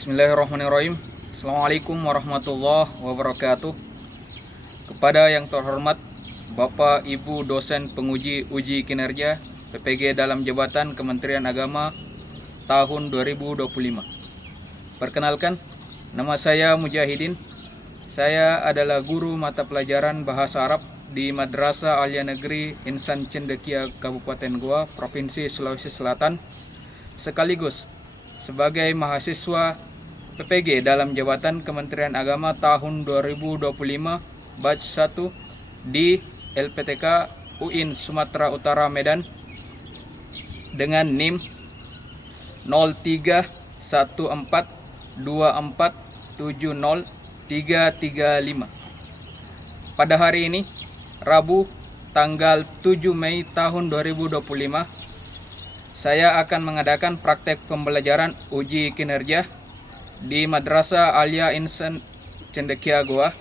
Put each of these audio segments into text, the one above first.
Bismillahirrahmanirrahim. Assalamualaikum warahmatullahi wabarakatuh. Kepada yang terhormat Bapak Ibu dosen penguji uji kinerja PPG dalam jabatan Kementerian Agama tahun 2025. Perkenalkan, nama saya Mujahidin. Saya adalah guru mata pelajaran Bahasa Arab di Madrasah Alia Negeri Insan Cendekia Kabupaten Goa, Provinsi Sulawesi Selatan, sekaligus sebagai mahasiswa PPG dalam jabatan Kementerian Agama tahun 2025 batch 1 di LPTK UIN Sumatera Utara Medan dengan NIM 031424703335. Pada hari ini, Rabu, tanggal 7 Mei tahun 2025, saya akan mengadakan praktek pembelajaran uji kinerja di Madrasah Alia Insan Cendekia Goa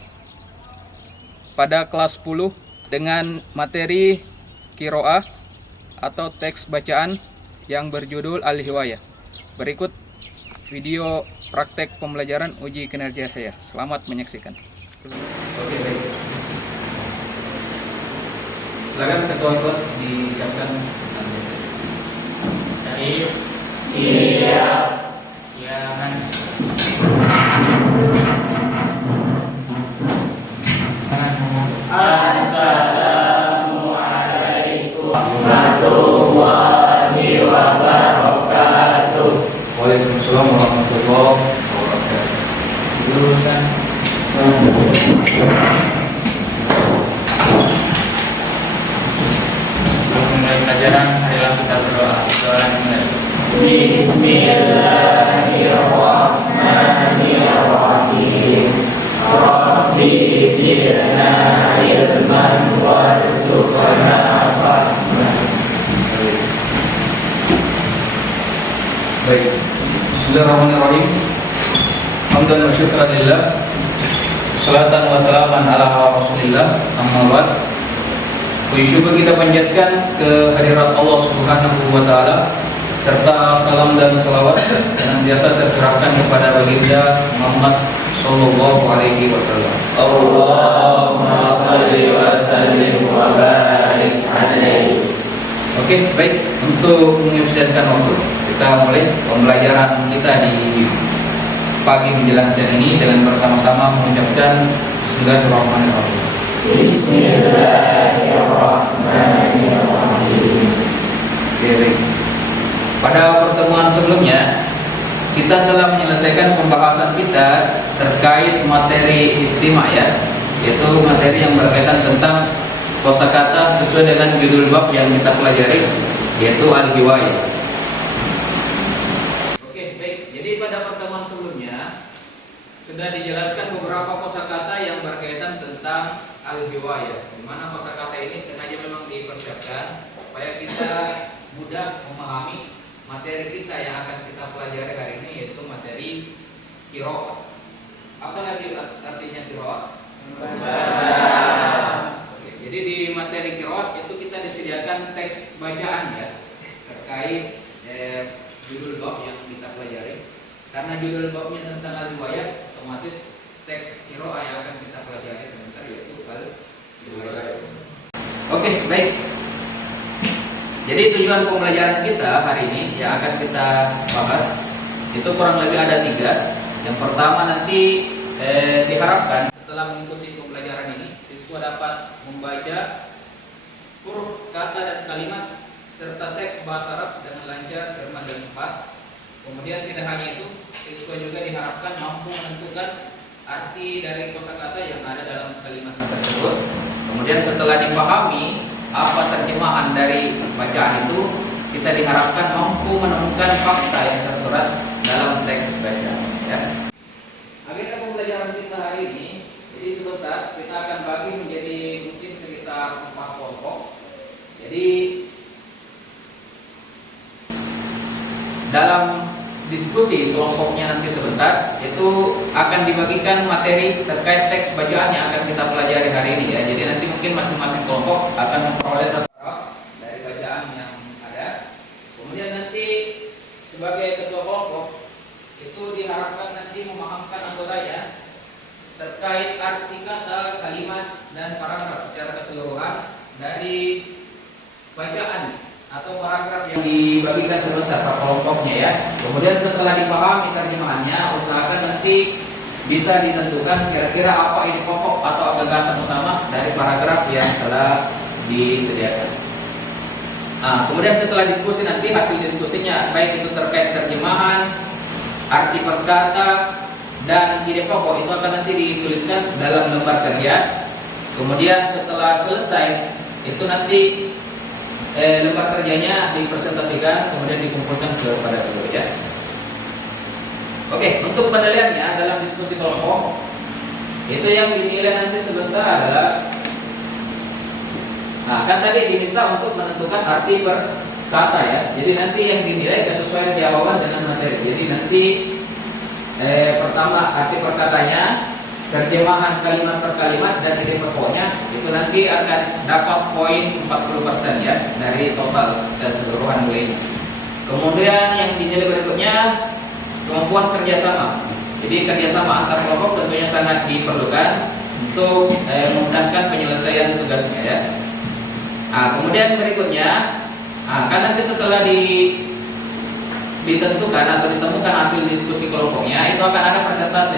pada kelas 10 dengan materi Qiraah atau teks bacaan yang berjudul Al-Hiwayah. Berikut video praktek pembelajaran uji kinerja saya. Selamat menyaksikan. Oke, baik. Silakan ketua kelas disiapkan. Siap. Ya, man. Assalamualaikum warahmatullahi wabarakatuh. Waalaikumsalam warahmatullahi wabarakatuh. Jurusan mulai pelajaran, marilah kita berdoa. Doa dimulai. Bismillahirrahmanirrahim. Rabbi zidna ilman warzuqna fahma. Baik. Bismillahirrahmanirrahim. Hamdan wa syukran lillah. Salatan wa salaman ala Rasulillah. Amma ba'd. Puji syukur kita panjatkan ke hadirat Allah Subhanahu wa taala serta salam dan salawat senantiasa tercurahkan kepada baginda Muhammad sallallahu alaihi wasallam. Allahumma shalli wa sallim wa barik alaihi. Oke, baik. Untuk mengefisienkan waktu, kita mulai pembelajaran kita di pagi menjelang siang ini dengan bersama-sama mengucapkan Bismillahirrahmanirrahim. Bismillahirrahmanirrahim. Oke, baik. Pada pertemuan sebelumnya kita telah menyelesaikan pembahasan kita terkait materi istimah, ya, yaitu materi yang berkaitan tentang kosakata sesuai dengan judul bab yang kita pelajari, yaitu Al-Hiwayah. Oke, baik. Jadi pada pertemuan sebelumnya sudah dijelaskan beberapa kosakata yang berkaitan tentang Al-Hiwayah, di mana kosakata ini sengaja memang dipersiapkan supaya kita mudah memahami materi kita yang akan kita pelajari hari ini, yaitu materi Qiraah. Apa lagi artinya Qiraah? Oke, jadi di materi Qiraah itu kita disediakan teks bacaan, ya, terkait judul bab yang kita pelajari. Karena judul babnya tentang Al-Hiwayah, otomatis teks Qiraah yang akan kita pelajari sebentar yaitu Al-Hiwayah. Oke, baik. Jadi tujuan pembelajaran kita hari ini yang akan kita bahas itu kurang lebih ada 3. Yang pertama, nanti diharapkan setelah mengikuti pembelajaran ini siswa dapat membaca huruf, kata dan kalimat serta teks bahasa Arab dengan lancar, cermat dan tepat. Kemudian tidak hanya itu, siswa juga diharapkan mampu menentukan arti dari kosakata yang ada dalam kalimat tersebut. Kemudian setelah dipahami apa terjemahan dari bacaan itu, kita diharapkan mampu menemukan fakta yang tersurat dalam teks bacaan, ya. Agenda pembelajaran kita hari ini, jadi sebentar kita akan bagi menjadi mungkin sekitar 4 kelompok. Jadi dalam diskusi kelompoknya nanti sebentar itu akan dibagikan materi terkait teks bacaan yang akan kita pelajari hari ini, ya. Jadi nanti mungkin masing-masing kelompok akan memperoleh satu dari bacaan yang ada. Kemudian nanti sebagai ketua kelompok itu diharapkan terkait arti kata, kalimat, dan paragraf secara keseluruhan dari bacaan atau paragraf yang dibagikan sebentar per kelompoknya ya. Kemudian setelah dipahami terjemahannya, usahakan nanti bisa ditentukan kira-kira apa ini pokok atau gagasan utama dari paragraf yang telah disediakan. Nah, kemudian setelah diskusi nanti hasil diskusinya baik itu terkait terjemahan, arti per kata, dan ide pokok itu akan nanti dituliskan dalam lembar kerja. Kemudian setelah selesai itu nanti lembar kerjanya dipresentasikan kemudian dikumpulkan kepada guru ya. Oke, untuk penilaiannya dalam diskusi kelompok itu yang dinilai nanti sebentar adalah, nah kan tadi diminta untuk menentukan arti per kata ya. Jadi nanti yang dinilai kesesuaian jawaban dengan materi. Jadi nanti pertama arti per katanya, terjemahan kalimat per kalimat, dan ide pokoknya itu nanti akan dapat poin 40% ya dari total keseluruhan nilainya. Kemudian yang dinilai berikutnya kemampuan kerjasama. Jadi kerjasama antar kelompok tentunya sangat diperlukan untuk memudahkan penyelesaian tugasnya ya. Nah, kemudian berikutnya, kan nanti setelah ditentukan atau ditemukan hasil diskusi kelompoknya itu akan ada persentase.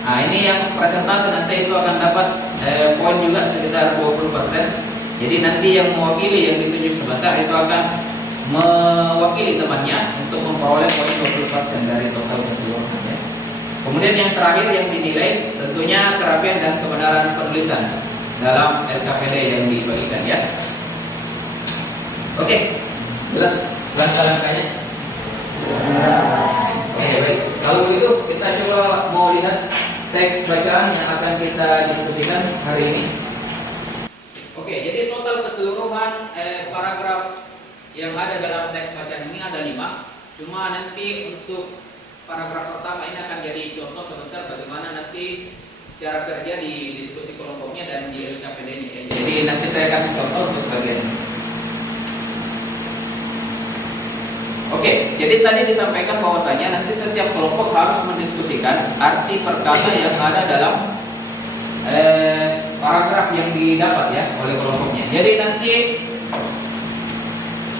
Nah ini yang presentasi nanti itu akan dapat poin juga sekitar 20%. Jadi nanti yang mewakili yang ditunjuk sebentar itu akan mewakili temannya untuk memperoleh poin 20% dari total keseluruhan ya. Kemudian yang terakhir yang dinilai tentunya kerapian dan kebenaran penulisan dalam LKPD yang dibagikan ya. Oke, jelas langkah-langkahnya. Oke, baik. Kalau begitu kita coba mau lihat teks bacaan yang akan kita diskusikan hari ini. Oke, jadi total keseluruhan paragraf yang ada dalam teks bacaan ini ada 5. Cuma nanti untuk paragraf pertama ini akan jadi contoh sebentar bagaimana nanti cara kerja di diskusi kelompoknya dan di LKPD-nya. Jadi nanti saya kasih contoh untuk bagian ini. Oke, jadi tadi disampaikan bahwasanya nanti setiap kelompok harus mendiskusikan arti per kata yang ada dalam paragraf yang didapat ya oleh kelompoknya. Jadi nanti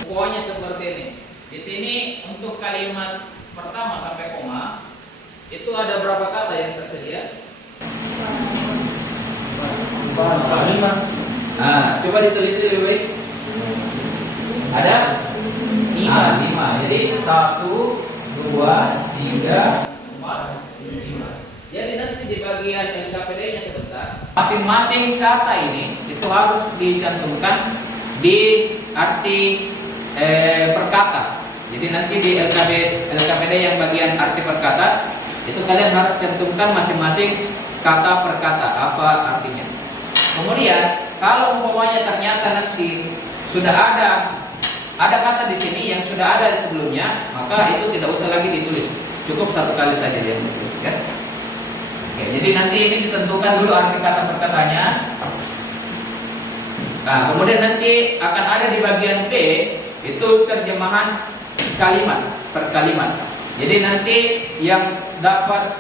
pokoknya seperti ini. Di sini untuk kalimat pertama sampai koma itu ada berapa kata yang tersedia? 5. Nah, coba diteliti lebih baik. Ada 5. Jadi 1, 2, 3, 4, 5. Jadi nanti di bagian LKPD-nya sebentar, masing-masing kata ini itu harus dicantumkan di arti per kata. Jadi nanti di LKPD yang bagian arti per kata itu kalian harus cantumkan masing-masing kata per kata apa artinya. Kemudian kalau umpamanya ternyata nanti sudah ada kata di sini yang sudah ada sebelumnya, maka itu tidak usah lagi ditulis, cukup satu kali saja dia ditulis ya. Oke, jadi nanti ini ditentukan dulu arti kata per katanya. Nah, kemudian nanti akan ada di bagian B itu terjemahan kalimat per kalimat. Jadi nanti yang dapat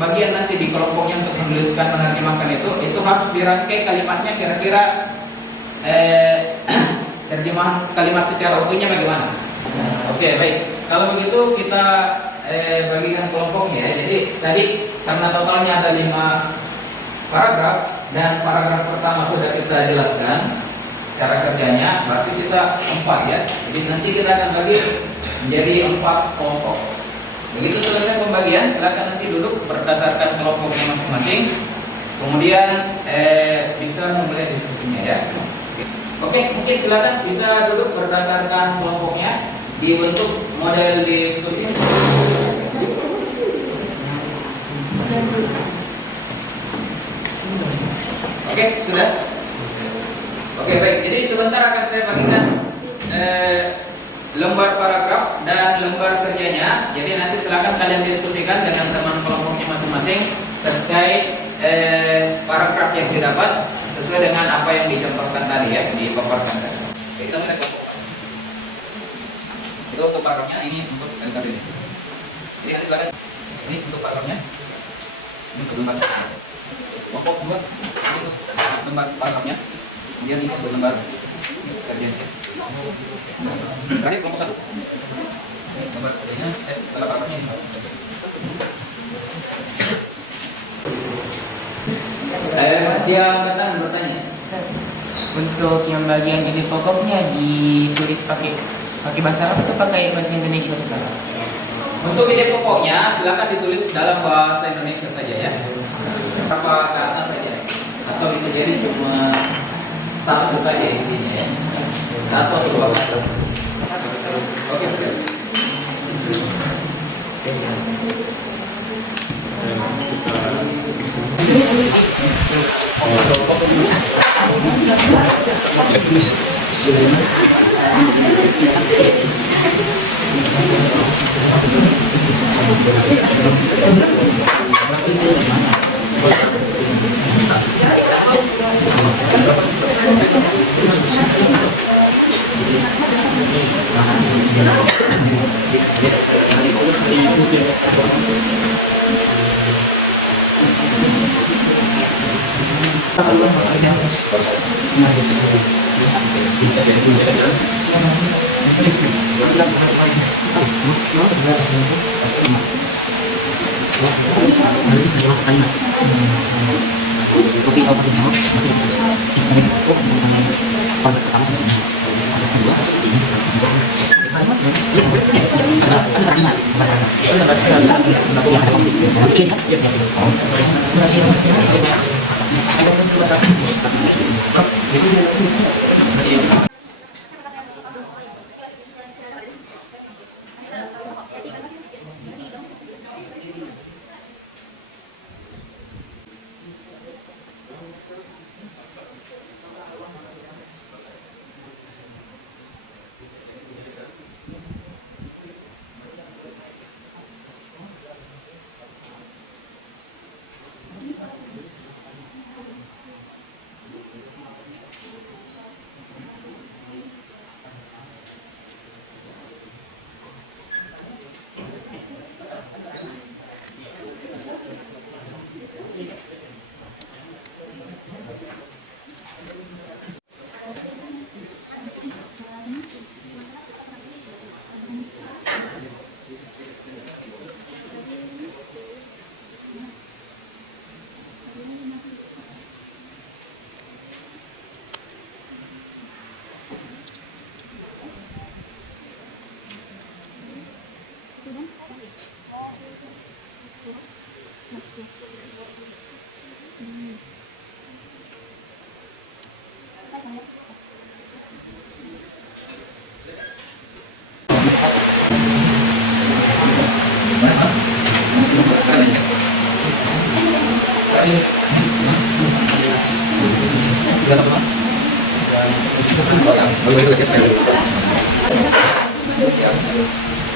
bagian nanti di kelompoknya untuk menuliskan menerjemahkan itu harus dirangkai kalimatnya kira-kira terjemahan kalimat secara utuhnya bagaimana? Oke, baik. Kalau begitu kita bagikan kelompoknya ya. Jadi tadi karena totalnya ada 5 paragraf dan paragraf pertama sudah kita jelaskan cara kerjanya, berarti sisa 4 ya. Jadi nanti kita akan bagi menjadi 4 kelompok. Begitu selesai pembagian, silakan nanti duduk berdasarkan kelompoknya masing-masing. Kemudian bisa memulai diskusinya ya. Oke, mungkin silakan bisa duduk berdasarkan kelompoknya dibentuk model diskusi. Oke, sudah. Oke, baik. Jadi sebentar akan saya bagikan lembar paragraf dan lembar kerjanya. Jadi nanti silakan kalian diskusikan dengan teman kelompoknya masing-masing terkait paragraf yang didapat sesuai dengan apa yang dicontohkan tadi ya, dipaparkan tadi. Oke, kita mulai kelompok. Itu untuk paragrafnya, ini untuk LKPD ini. Jadi nanti silakan ini untuk paragrafnya, ini untuk lembar kerjanya. Kelompok 2 ini lembar paragrafnya, kemudian ini lembar kerjanya. Terakhir kelompok 1 ini lembar kerjanya, lembar paragrafnya ini. Dia angkatan bertanya. Untuk yang bagian ide pokoknya ditulis pakai bahasa Arab atau pakai bahasa Indonesia sekarang? Untuk ide pokoknya silakan ditulis dalam bahasa Indonesia saja ya. Apa ke atas saja. Atau bisa jadi cuma satu saja intinya ya. Satu atau dua kata. Oke, oke.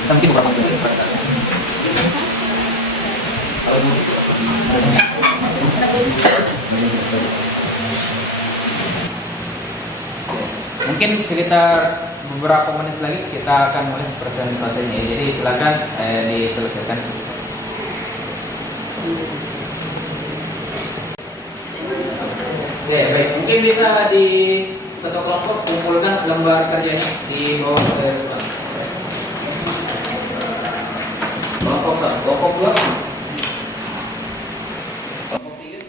Mungkin beberapa mungkin sekitar beberapa menit lagi kita akan mulai presentasinya. Jadi silakan diselesaikan. Oke, baik. Mungkin bisa di satu kelompok kumpulkan lembar kerjanya di bawah kelompok 1, kelompok 2, kelompok 3,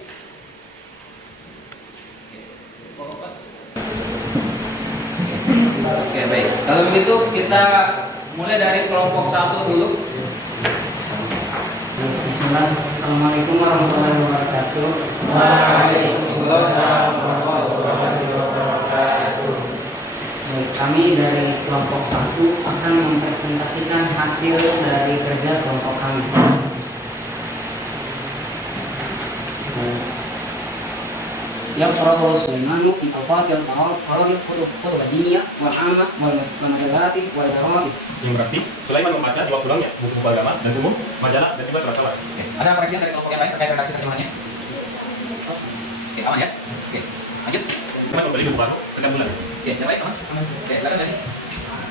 kelompok 4. Oke, baik. Kalau begitu kita mulai dari kelompok 1 dulu. Assalamualaikum warahmatullahi wabarakatuh. Waalaikumsalam warahmatullahi wabarakatuh. Baik, kami dari kelompok 1 akan mempresentasikan hasil dari kerja kelompok kami. يقرأ سليمان الفاظ القواعد الدينية والعامة والمجالات والجرائد. Yang berarti Sulaiman membaca 2 pulangnya buku agama dan umum, majalah dan juga surat-surat. Ada koreksi dari kelompok yang lain terkait redaksi terjemahannya? Oke, aman ya? Oke, lanjut. Kita membeli buku baru setiap bulan. Oke, baik, aman. Oke, silakan lagi.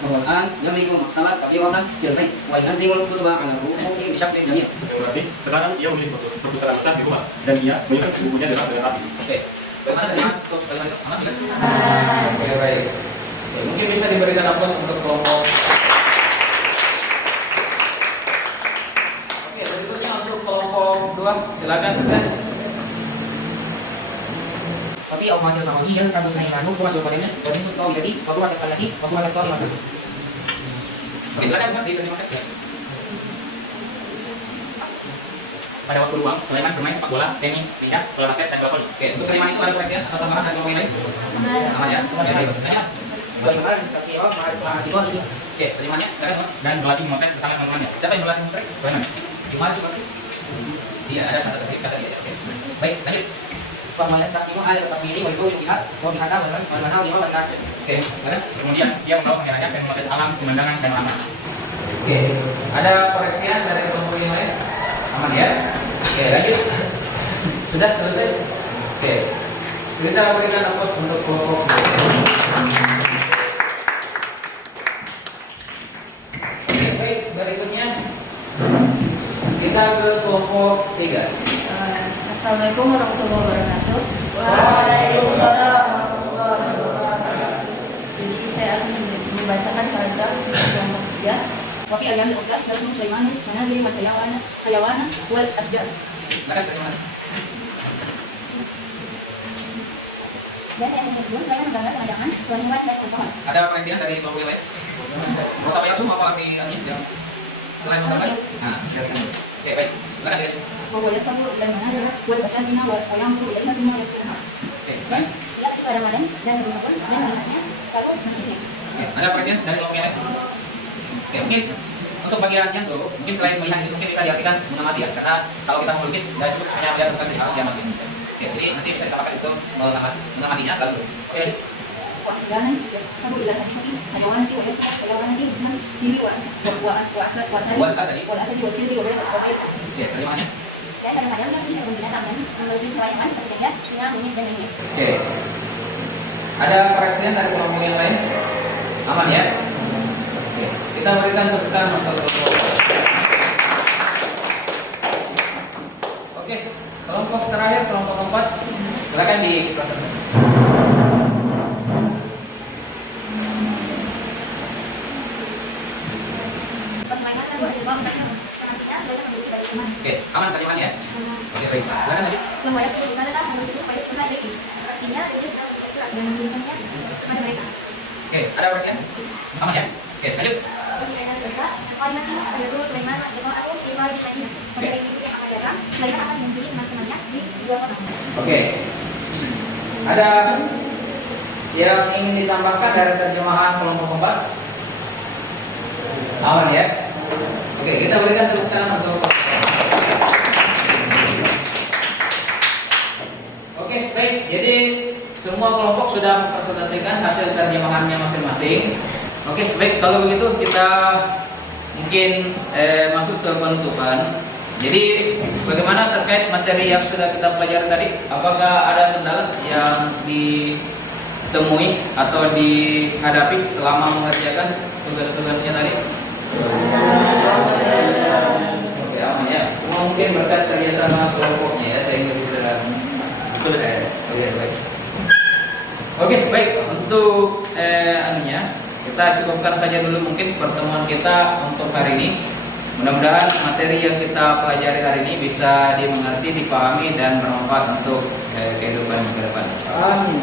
وهو الآن يملك مكتبة كبيرة في البيت وينظم الكتب على رفوفه بشكل جميل. Berarti sekarang ia memiliki perpustakaan besar di rumah dan ia menyusun bukunya dengan rapi. Oke. Bagaimana dengan untuk kalimat itu? Aman tidak? Oke, baik. Oke, mungkin bisa diberikan aplaus untuk kelompok. Oke, berikutnya untuk kelompok 2, silakan kita. Tapi Allah Jalla wa'ala yang kamu sayang kamu kuat kepadanya dan itu kau jadi waktu ada salah lagi waktu ada kau mati. Oke, silakan Pak, diterjemahkan. Pada waktu luang, Sulaiman bermain sepak bola, tenis, pindah, bola basket, dan bola voli. Oke, untuk terjemahan itu ada koreksi atau tambahan dan ngomongin lain? Aman ya? Oke, baik. Tanya. Bagaimana kasih Allah makasih kau ini. Oke, terjemahannya silakan Pak. Dan berlatih memotret bersama teman-temannya. Siapa yang berlatih memotret? Sulaiman. Gimana sih Pak? Iya, ada kata dia. Oke. Baik, lanjut. Pemain stakimu ada tasmiri wa itu jihad wa bihada wa mana lima wa kasih. Oke, sekarang. Kemudian dia membawa kameranya dan memotret alam, pemandangan, dan lama. Oke, ada koreksian dari kelompok yang lain? Aman ya? Oke, lanjut. Sudah selesai? Oke. Kita berikan aplaus untuk kelompok. Oke, baik. Berikutnya kita ke kelompok 3. Assalamualaikum warahmatullahi wabarakatuh. Waalaikumsalam warahmatullahi wabarakatuh. Jadi saya akan membacakan paragraf kelompok 3. Wafi ayam al-ukhlah langsung Sulaiman manazil wal hayawana wal asjar. Silakan terjemahkan. Dan yang kedua saya menggambar pemandangan hewan-hewan dan pohon. Ada koreksian dari kelompok yang lain? Rosa Bayasum apa artinya? Selain menggambar? Nah, silakan. Oke, baik. Silakan dia. Bahwa yasfahu dan manazil wal basyadina wal yanzuru ilaiha bima yasuna. Oke, baik. Lihat itu ada Ramadan dan Ramadan dan anaknya kalau nantinya. Oke, ada koreksian dari kelompok yang lain? Oke, mungkin untuk bagian yang dulu, mungkin selain melihat itu mungkin bisa diartikan mengamati ya, karena kalau kita melukis tidak cukup hanya melihat bukan harus diamati. Oke, jadi nanti bisa ditambahkan itu mengamatinya lalu. Oke, وأحيانا يسحب إلى الحشد حيوان ويشرب حيوان باسم الفيل والأسد والكلب وغير oke, terjemahannya. dan kadang-kadang yang punya binatang dan memiliki hewan sepertinya singa, monyet dan lainnya. Oke, ada koreksian dari kelompok yang lain? Aman ya? Oke, kita berikan tepuk tangan untuk kelompok. Oke, kelompok terakhir, kelompok keempat, silakan dipresentasikan. Oke, aman terjemahan ya? Oke, baik. Silakan lanjut. Kemudian di sana adalah musuh pada sekolah ini. Artinya tulis surat dan mengirimkannya kepada mereka. Oke, ada koreksian? Aman ya? Oke, lanjut. Kemudian juga, kalimat ini ada dulu Sulaiman Mas aku di Mali di Madinah. Pada ini yang akan datang, Sulaiman akan menjadi teman-temannya di dua kota. Oke. Ada yang ingin ditambahkan dari terjemahan kelompok keempat? Aman ya? Oke, kita berikan tepuk tangan untuk. Oke, baik. Jadi semua kelompok sudah mempresentasikan hasil terjemahannya masing-masing. Oke, baik. Kalau begitu kita mungkin masuk ke penutupan. Jadi bagaimana terkait materi yang sudah kita pelajari tadi? Apakah ada kendala yang ditemui atau dihadapi selama mengerjakan tugas-tugasnya tadi? Oke, aman ya. Mungkin berkat kerjasama kelompoknya ya, sehingga bisa. Baik. Oke, baik. Untuk anunya kita cukupkan saja dulu mungkin pertemuan kita untuk hari ini. Mudah-mudahan materi yang kita pelajari hari ini bisa dimengerti, dipahami dan bermanfaat untuk kehidupan ke depan. Amin.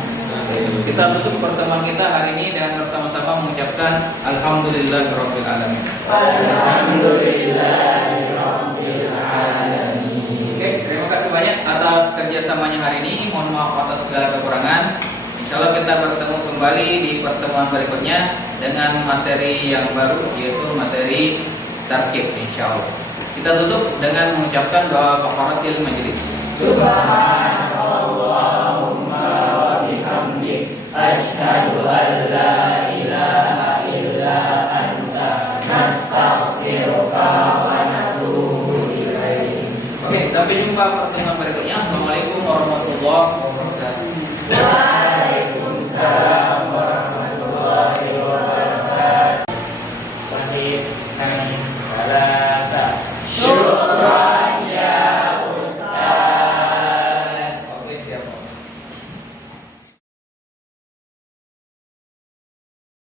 Kita tutup pertemuan kita hari ini dan bersama-sama mengucapkan alhamdulillahirabbil alamin. Alhamdulillahirabbil alamin. Oke, terima kasih banyak atas kerjasamanya hari ini. Mohon maaf atas segala kekurangan. Insyaallah kita bertemu kembali di pertemuan berikutnya dengan materi yang baru, yaitu materi tarkib insyaallah. Kita tutup dengan mengucapkan doa kafaratil majelis. Subhanallahumma wa bihamdik asyhadu an la ilaha illa anta nastaghfiruka wa natubu ilaik. Oke, sampai jumpa pertemuan berikutnya. Assalamualaikum warahmatullahi wabarakatuh.